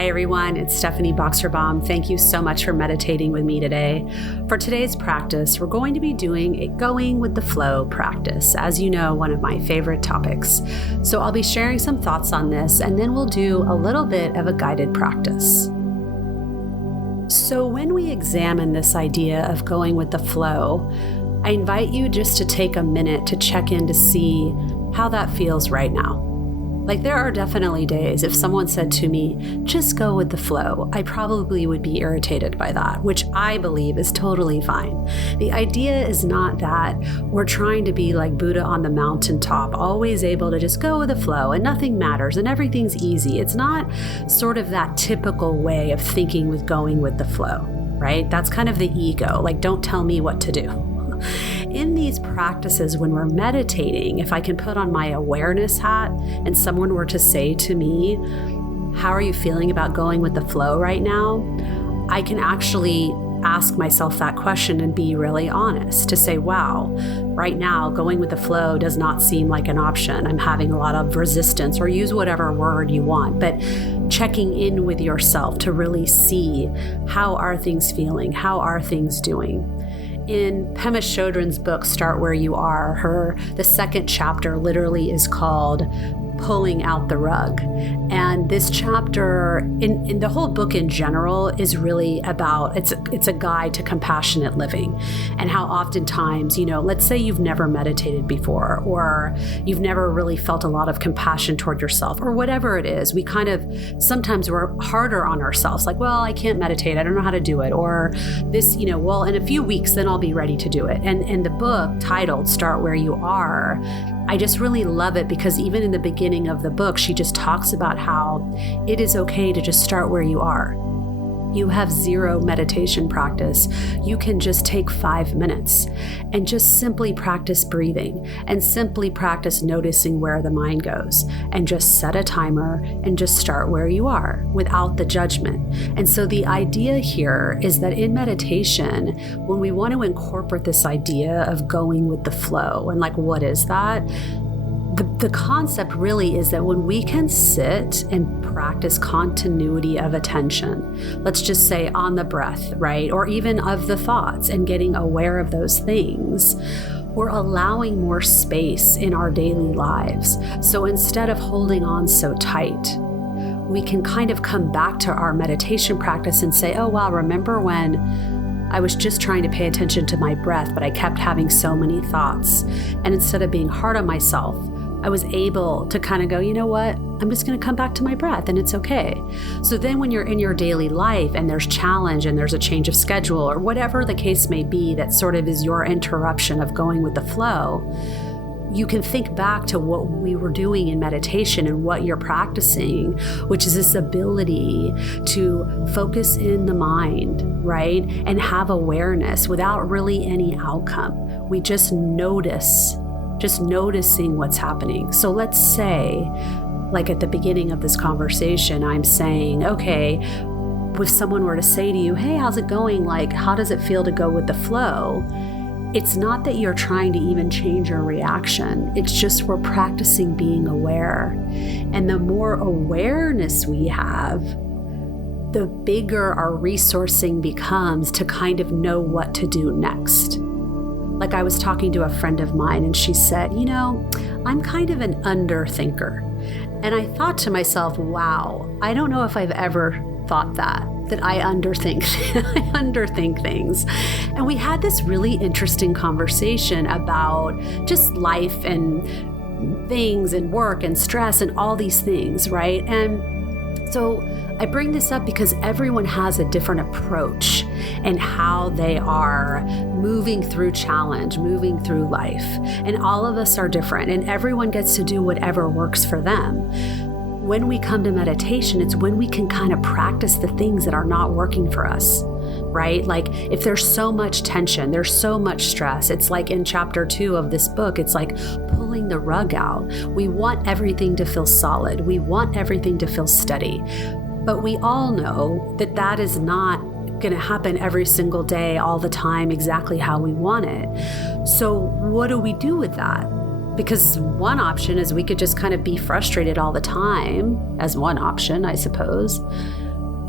Hi everyone, it's Stephanie Boxerbaum. Thank you so much for meditating with me today. For today's practice, we're going to be doing a going with the flow practice, as you know, one of my favorite topics. So I'll be sharing some thoughts on this, and then we'll do a little bit of a guided practice. So when we examine this idea of going with the flow, I invite you just to take a minute to check in to see how that feels right now. Like, there are definitely days if someone said to me, just go with the flow, I probably would be irritated by that, which I believe is totally fine. The idea is not that we're trying to be like Buddha on the mountaintop, always able to just go with the flow and nothing matters and everything's easy. It's not sort of that typical way of thinking with going with the flow, right? That's kind of the ego, like, don't tell me what to do. In these practices, when we're meditating, if I can put on my awareness hat and someone were to say to me, how are you feeling about going with the flow right now? I can actually ask myself that question and be really honest to say, wow, right now going with the flow does not seem like an option. I'm having a lot of resistance, or use whatever word you want, but checking in with yourself to really see, how are things feeling? How are things doing? In Pema Chodron's book, Start Where You Are, the second chapter literally is called Pulling Out the Rug. And this chapter, in the whole book in general, is really about, it's a guide to compassionate living, and how oftentimes, let's say you've never meditated before, or you've never really felt a lot of compassion toward yourself, or whatever it is, we kind of, sometimes we're harder on ourselves, like, well, I can't meditate, I don't know how to do it, or this, well, in a few weeks, then I'll be ready to do it. And the book titled Start Where You Are, I just really love it because even in the beginning of the book, she just talks about how it is okay to just start where you are. You have zero meditation practice. You can just take 5 minutes and just simply practice breathing and simply practice noticing where the mind goes, and just set a timer and just start where you are without the judgment. And so the idea here is that in meditation, when we want to incorporate this idea of going with the flow, and like, what is that? The concept really is that when we can sit and practice continuity of attention, let's just say on the breath, right? Or even of the thoughts, and getting aware of those things, we're allowing more space in our daily lives. So instead of holding on so tight, we can kind of come back to our meditation practice and say, oh, wow, remember when I was just trying to pay attention to my breath, but I kept having so many thoughts. And instead of being hard on myself, I was able to kind of go, you know what? I'm just going to come back to my breath, and it's okay. So then when you're in your daily life and there's challenge and there's a change of schedule, or whatever the case may be, that sort of is your interruption of going with the flow, you can think back to what we were doing in meditation and what you're practicing, which is this ability to focus in the mind, right? And have awareness without really any outcome. We just notice, just noticing what's happening. So let's say, like at the beginning of this conversation, I'm saying, okay, if someone were to say to you, hey, how's it going? Like, how does it feel to go with the flow? It's not that you're trying to even change your reaction. It's just we're practicing being aware. And the more awareness we have, the bigger our resourcing becomes to kind of know what to do next. Like, I was talking to a friend of mine, and she said, I'm kind of an underthinker. And I thought to myself, wow, I don't know if I've ever thought that I underthink, I underthink things. And we had this really interesting conversation about just life and things and work and stress and all these things, right? And so I bring this up because everyone has a different approach and how they are moving through challenge, moving through life. And all of us are different, and everyone gets to do whatever works for them. When we come to meditation, it's when we can kind of practice the things that are not working for us, right? Like, if there's so much tension, there's so much stress, it's like in chapter 2 of this book, it's like pulling the rug out. We want everything to feel solid. We want everything to feel steady. But we all know that that is not going to happen every single day, all the time, exactly how we want it. So what do we do with that? Because one option is we could just kind of be frustrated all the time, as one option, I suppose.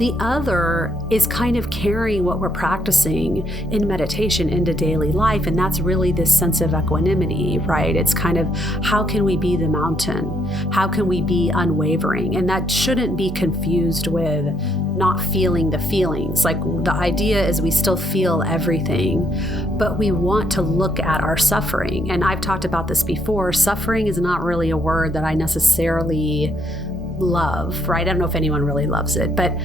The other is kind of carrying what we're practicing in meditation into daily life. And that's really this sense of equanimity, right? It's kind of, how can we be the mountain? How can we be unwavering? And that shouldn't be confused with not feeling the feelings. Like, the idea is we still feel everything, but we want to look at our suffering. And I've talked about this before. Suffering is not really a word that I necessarily love, right? I don't know if anyone really loves it, but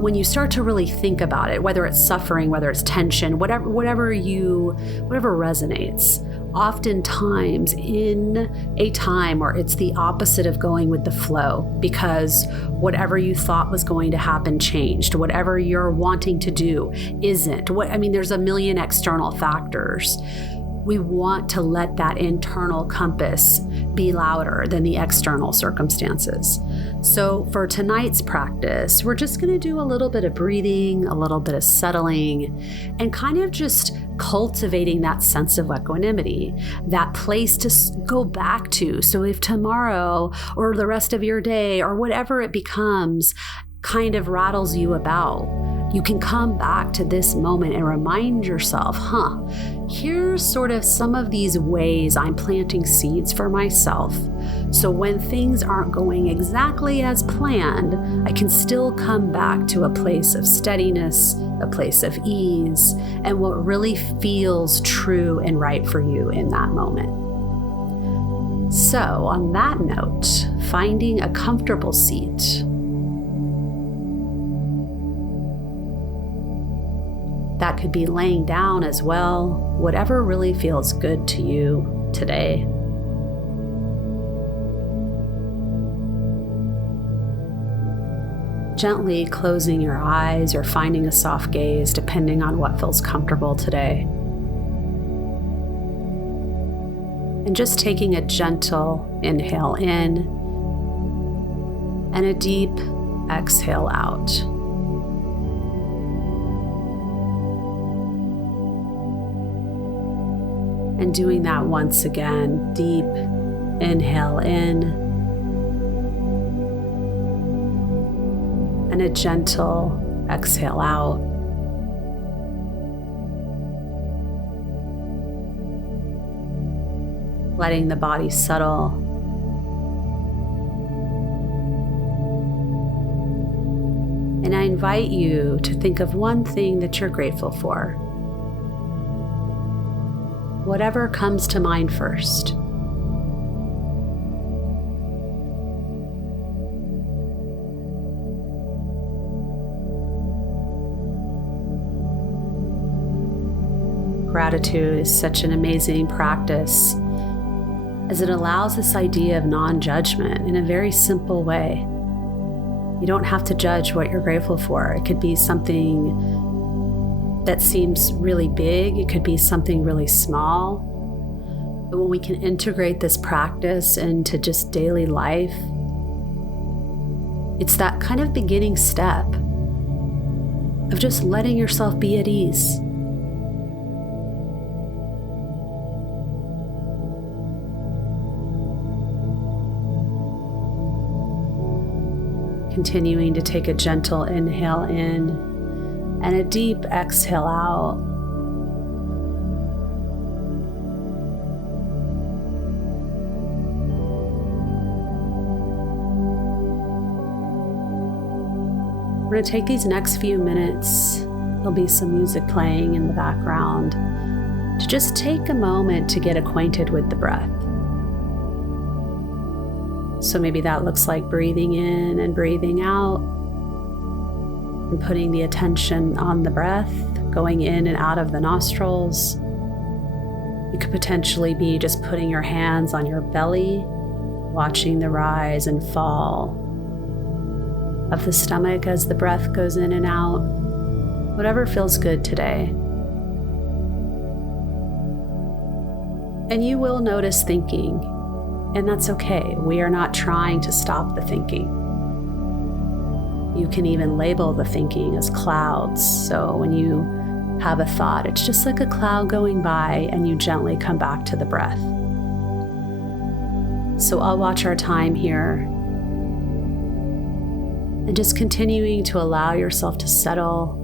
when you start to really think about it, whether it's suffering, whether it's tension, whatever resonates, oftentimes in a time where it's the opposite of going with the flow, because whatever you thought was going to happen changed, whatever you're wanting to do isn't. There's a million external factors. We want to let that internal compass be louder than the external circumstances. So for tonight's practice, we're just going to do a little bit of breathing, a little bit of settling, and kind of just cultivating that sense of equanimity, that place to go back to. So if tomorrow or the rest of your day or whatever it becomes kind of rattles you about, you can come back to this moment and remind yourself, here's sort of some of these ways I'm planting seeds for myself. So when things aren't going exactly as planned, I can still come back to a place of steadiness, a place of ease, and what really feels true and right for you in that moment. So on that note, finding a comfortable seat. That could be laying down as well, whatever really feels good to you today. Gently closing your eyes or finding a soft gaze, depending on what feels comfortable today. And just taking a gentle inhale in and a deep exhale out. And doing that once again, deep inhale in and a gentle exhale out. Letting the body settle. And I invite you to think of one thing that you're grateful for. Whatever comes to mind first. Gratitude is such an amazing practice, as it allows this idea of non-judgment in a very simple way. You don't have to judge what you're grateful for. It could be something that seems really big. It could be something really small. But when we can integrate this practice into just daily life, it's that kind of beginning step of just letting yourself be at ease. Continuing to take a gentle inhale in and a deep exhale out. We're going to take these next few minutes, there'll be some music playing in the background, to just take a moment to get acquainted with the breath. So maybe that looks like breathing in and breathing out, and putting the attention on the breath, going in and out of the nostrils. You could potentially be just putting your hands on your belly, watching the rise and fall of the stomach as the breath goes in and out. Whatever feels good today. And you will notice thinking, and that's okay. We are not trying to stop the thinking. You can even label the thinking as clouds. So when you have a thought, it's just like a cloud going by, and you gently come back to the breath. So I'll watch our time here. and just continuing to allow yourself to settle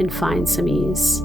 and find some ease.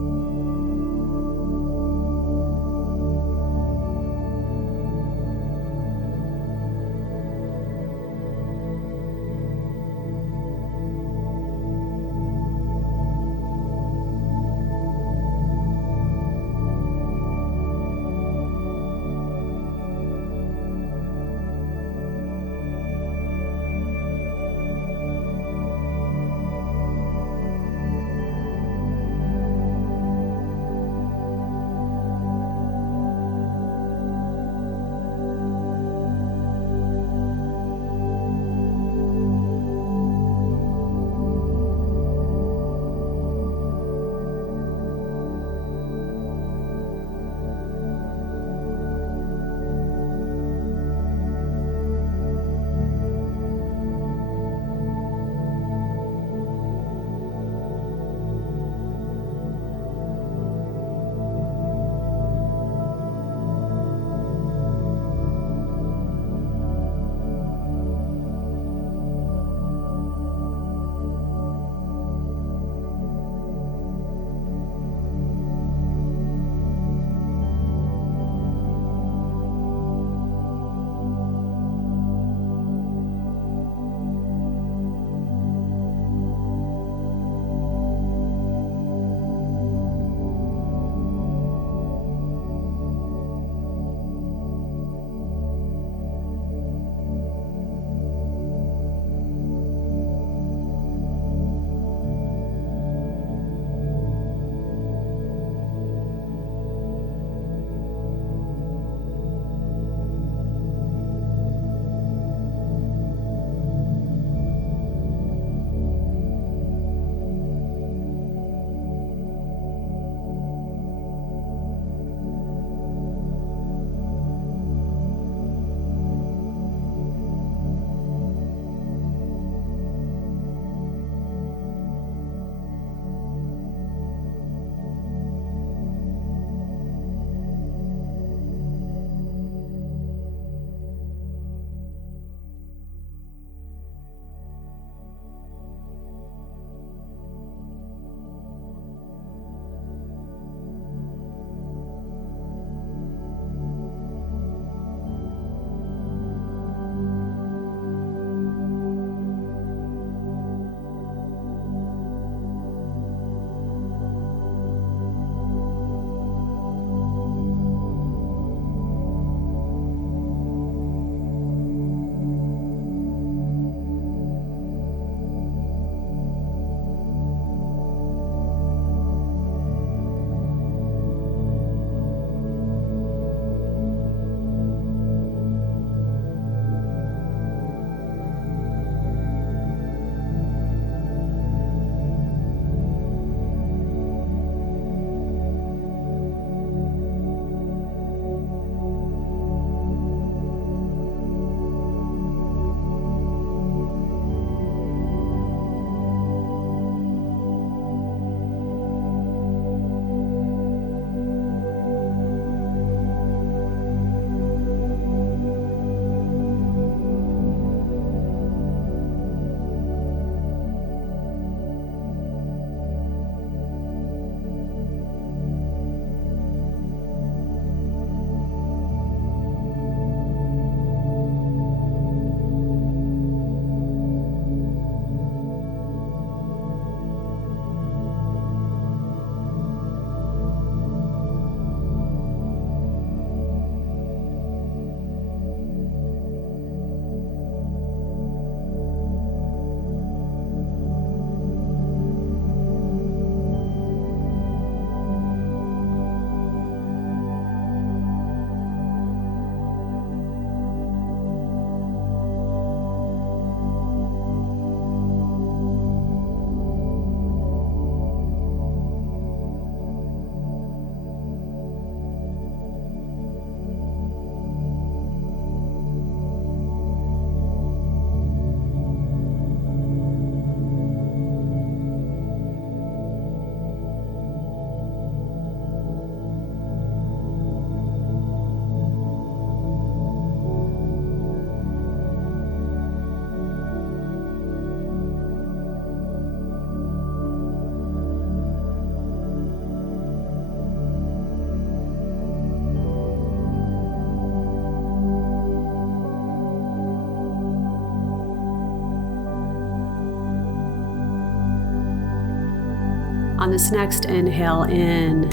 On this next inhale in,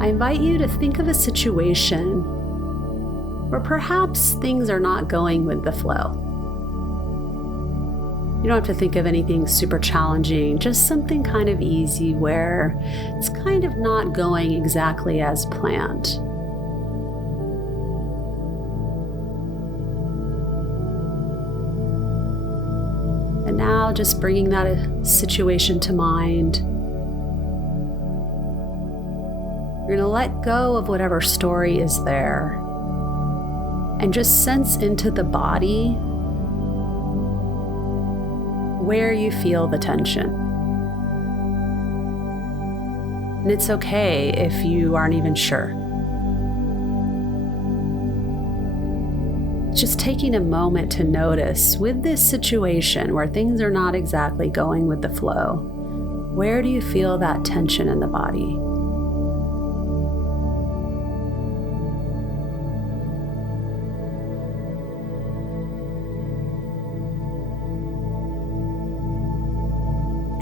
I invite you to think of a situation where perhaps things are not going with the flow. You don't have to think of anything super challenging, just something kind of easy where it's kind of not going exactly as planned. And now just bringing that situation to mind, you're going to let go of whatever story is there and just sense into the body where you feel the tension. And it's okay if you aren't even sure. Just taking a moment to notice with this situation where things are not exactly going with the flow, where do you feel that tension in the body?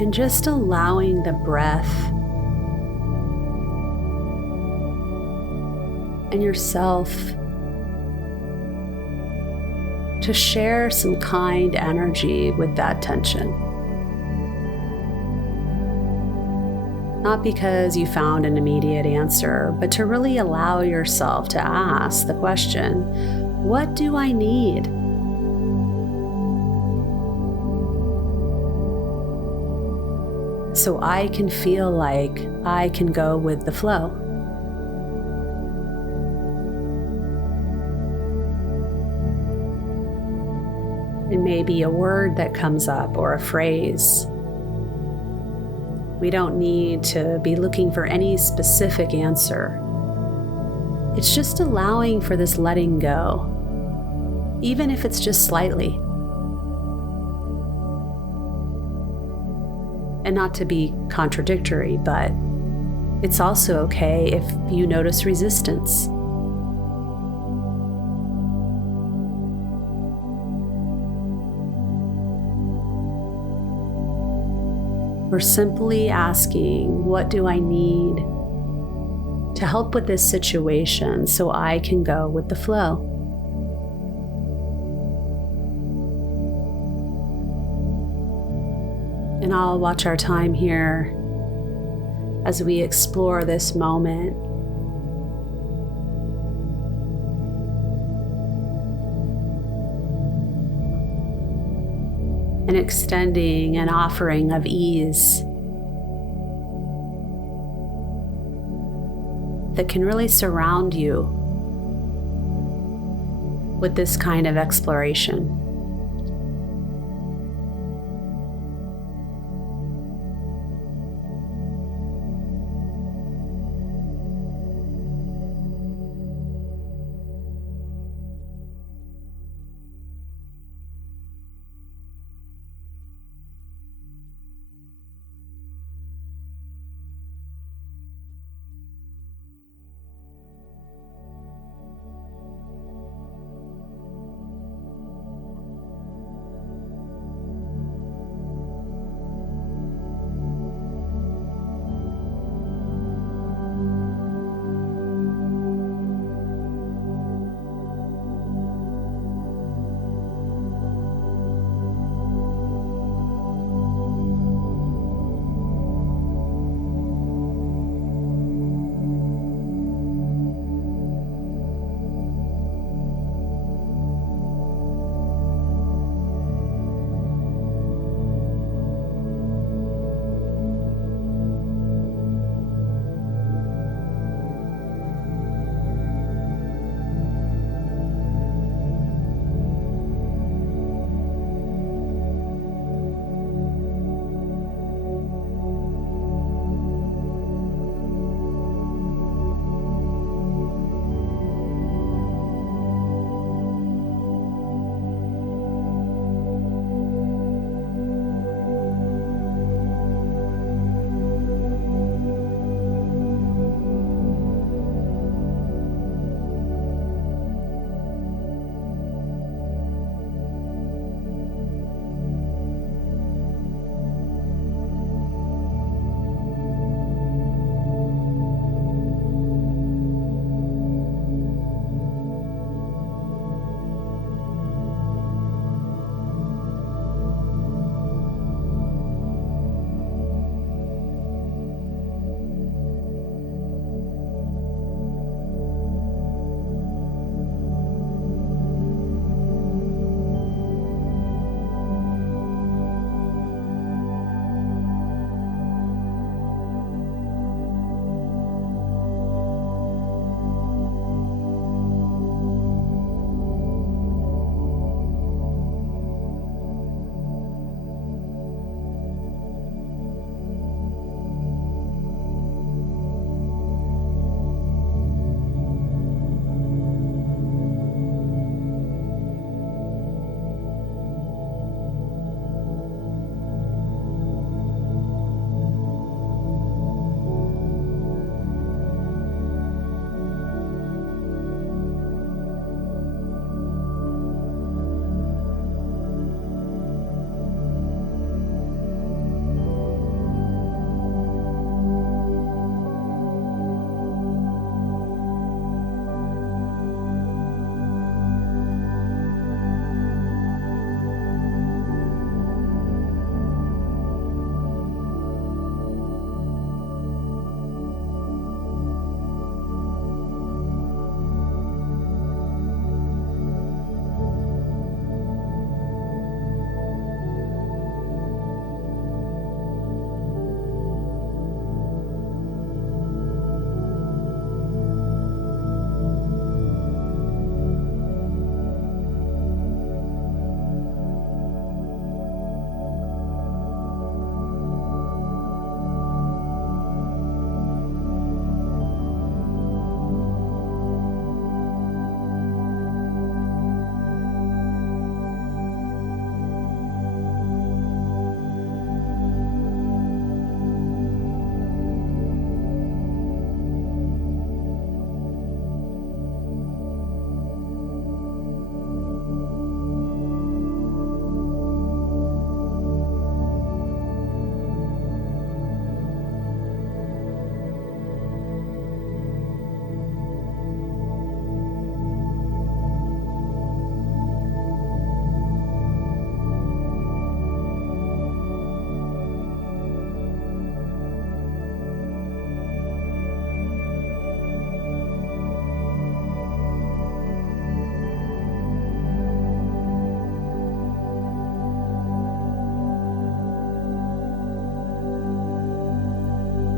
And just allowing the breath and yourself to share some kind energy with that tension. Not because you found an immediate answer, but to really allow yourself to ask the question, what do I need? So I can feel like I can go with the flow. It may be a word that comes up or a phrase. We don't need to be looking for any specific answer. It's just allowing for this letting go, even if it's just slightly. And not to be contradictory, but it's also okay if you notice resistance. We're simply asking, what do I need to help with this situation so I can go with the flow? And I'll watch our time here as we explore this moment. And extending an offering of ease that can really surround you with this kind of exploration.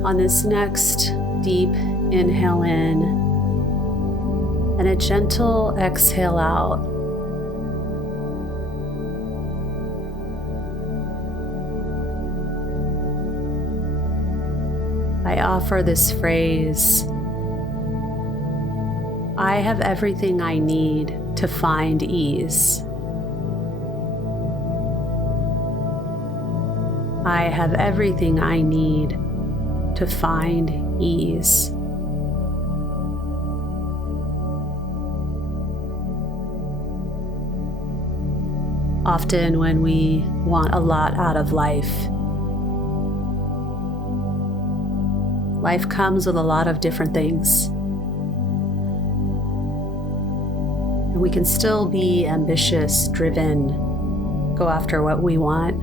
On this next deep inhale in and a gentle exhale out, I offer this phrase: I have everything I need to find ease. I have everything I need to find ease. Often when we want a lot out of life, life comes with a lot of different things. And we can still be ambitious, driven, go after what we want,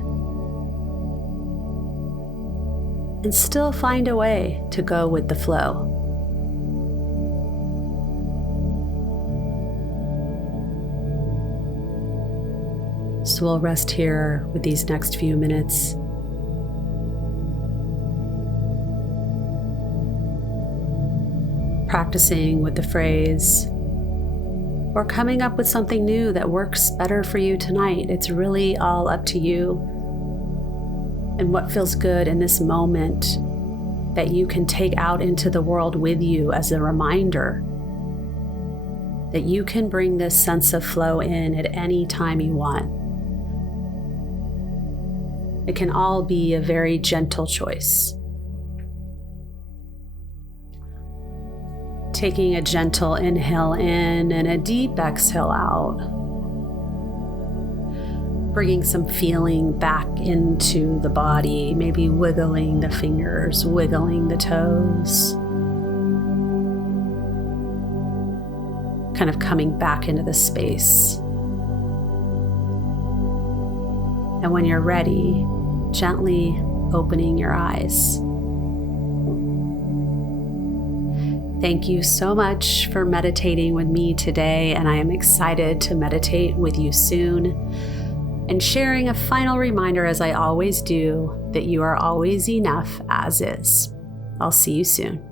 and still find a way to go with the flow. So we'll rest here with these next few minutes. Practicing with the phrase, or coming up with something new that works better for you tonight. It's really all up to you and what feels good in this moment that you can take out into the world with you as a reminder that you can bring this sense of flow in at any time you want. It can all be a very gentle choice. Taking a gentle inhale in and a deep exhale out. Bringing some feeling back into the body, maybe wiggling the fingers, wiggling the toes. Kind of coming back into the space. And when you're ready, gently opening your eyes. Thank you so much for meditating with me today, and I am excited to meditate with you soon. And sharing a final reminder, as I always do, that you are always enough as is. I'll see you soon.